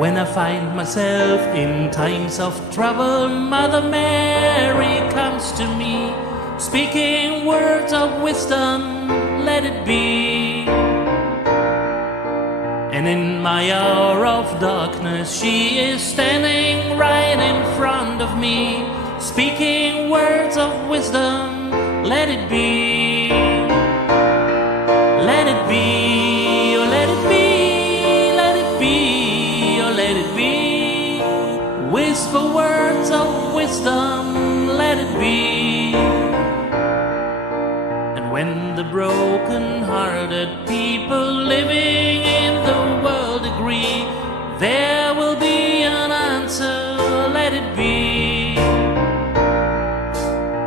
When I find myself in times of trouble, Mother Mary comes to me, speaking words of wisdom, let it be. And in my hour of darkness, she is standing right in front of me, speaking words of wisdom, let it be. Let it be, oh let it be, let it be, oh let it be. Whisper words of wisdom, let it be. And when the broken-hearted people living in the world agree, there will be an answer, let it be.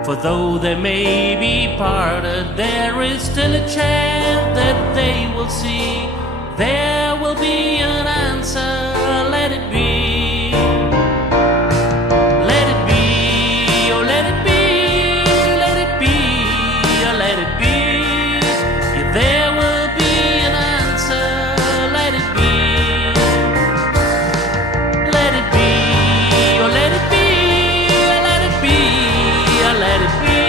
For though they may be parted, there is still a chance that they will see. There will be an answer, let it be. Let it be, oh let it be, let it be, oh let it be. Yeah, there will be an answer, let it be. Let it be, oh let it be, oh let it be, oh let it be.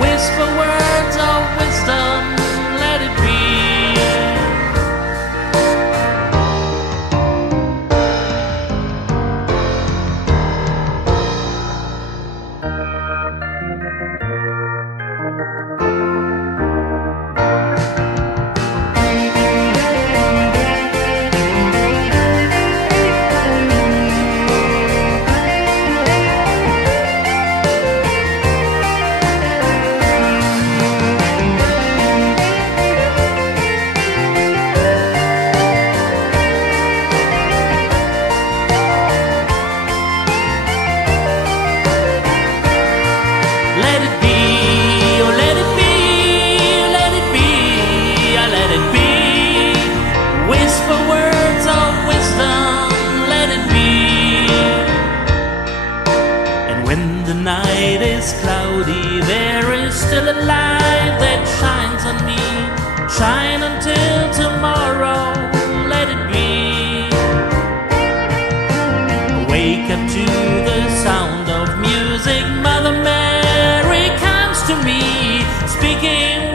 Whisper words of wisdom, let it be. Let it be, oh let it be, let it be, oh let it be. Whisper words of wisdom, let it be. And when the night is cloudy, there is still a light that shines on me. Shine until tomorrow, let it be. Wake up to the sound of music, Mother Mary comes to me, speaking